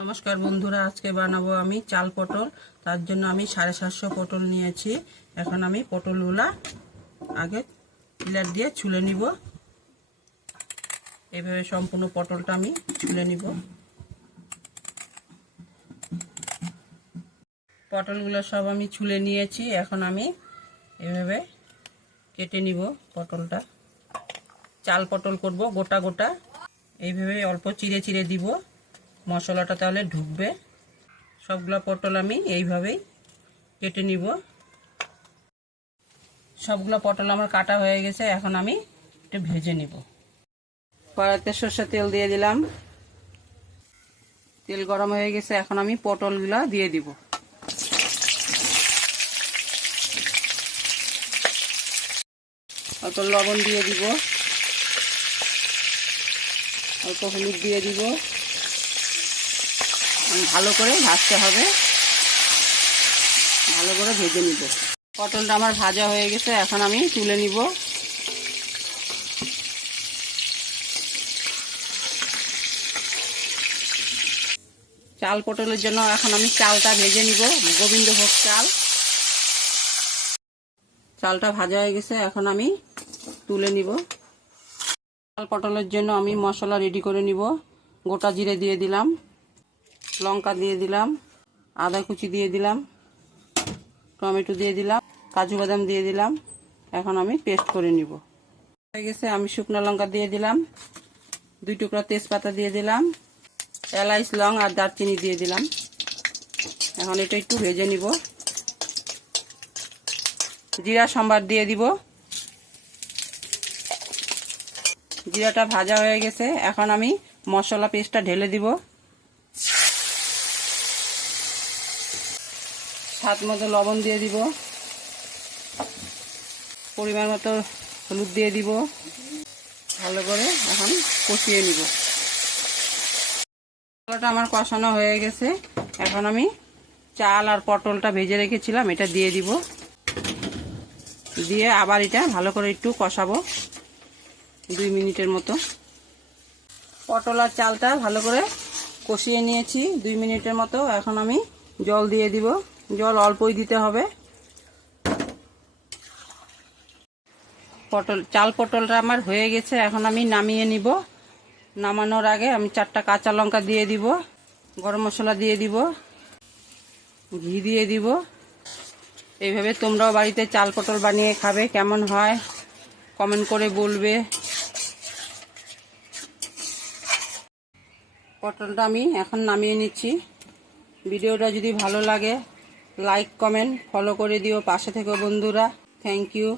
নমস্কার বন্ধুরা, আজকে বানাবো আমি চাল পটল। তার জন্য আমি সাড়ে সাতশো পটল নিয়েছি। এখন আমি পটলগুলা আগে পিলার দিয়ে ছুলে নিব। এইভাবে সম্পূর্ণ পটলটা আমি ছুলে নিব। পটলগুলো সব আমি ছুলে নিয়েছি। এখন আমি এভাবে কেটে নিব পটলটা। চাল পটল করব গোটা গোটা। এইভাবে অল্প চিড়ে চিড়ে দিব। মশলাটা তাহলে ঢুকবে। সবগুলো পটল আমি এইভাবেই কেটে নিব। সবগুলো পটল আমার কাটা হয়ে গেছে, এখন আমি একটু ভেজে নিব। কড়াইতে সর্ষে তেল দিয়ে দিলাম। তেল গরম হয়ে গেছে, এখন আমি পটলগুলো দিয়ে দিব। অল্প লবণ দিয়ে দিব। অল্প হলুদ দিয়ে দিব। ভালো করে ভাজতে হবে। ভালো করে ভেজে নিব। পটলটা আমার ভাজা হয়ে গেছে, এখন আমি তুলে নিব। চাল পটলের জন্য এখন আমি চালটা ভেজে নিব, গোবিন্দভোগ চাল। চালটা ভাজা হয়ে গেছে, এখন আমি তুলে নিব। চাল পটলের জন্য আমি মশলা রেডি করে নিব। গোটা জিরে দিয়ে দিলাম। লঙ্কা দিয়ে দিলাম, আদা কুচি দিয়ে দিলাম, টমেটো দিয়ে দিলাম, কাজু বাদাম দিয়ে দিলাম। এখন আমি পেস্ট করে নিব। হয়ে গেছে, আমি শুকনো লঙ্কা দিয়ে দিলাম, দুই টুকরা তেজপাতা দিয়ে দিলাম, এলাইচ, লং আর দারচিনি দিয়ে দিলাম। এখন এটা একটু ভেজে নিব। জিরা সম্বার দিয়ে দিব। জিরাটা ভাজা হয়ে গেছে, এখন আমি মশলা পেস্টটা ঢেলে দিব। স্বাদ মতো লবণ দিয়ে দিব। পরিমাণ মতো হলুদ দিয়ে দিব। ভালো করে এখন কষিয়ে নিব। মশলাটা আমার কষানো হয়ে গেছে। এখন আমি চাল আর পটলটা ভেজে রেখেছিলাম, এটা দিয়ে দিব। দিয়ে আবার এটা ভালো করে একটু কষাবো, দুই মিনিটের মতো। পটল আর চালটা ভালো করে কষিয়ে নিয়েছি, দুই মিনিটের মতো। এখন আমি জল দিয়ে দিব। জল অল্পই দিতে হবে। পটল, চাল পটলটা আমার হয়ে গেছে, এখন আমি নামিয়ে নিব। নামানোর আগে আমি চারটা কাঁচা লঙ্কা দিয়ে দিব, গরম মশলা দিয়ে দিব, ঘি দিয়ে দিব। এইভাবে তোমরাও বাড়িতে চাল পটল বানিয়ে খাবে, কেমন হয়? কমেন্ট করে বলবে। পটলটা আমি এখন নামিয়ে নিচ্ছি। ভিডিওটা যদি ভালো লাগে লাইক কমেন্ট ফলো করে দিও পাশে থেকে বন্ধুরা। Thank you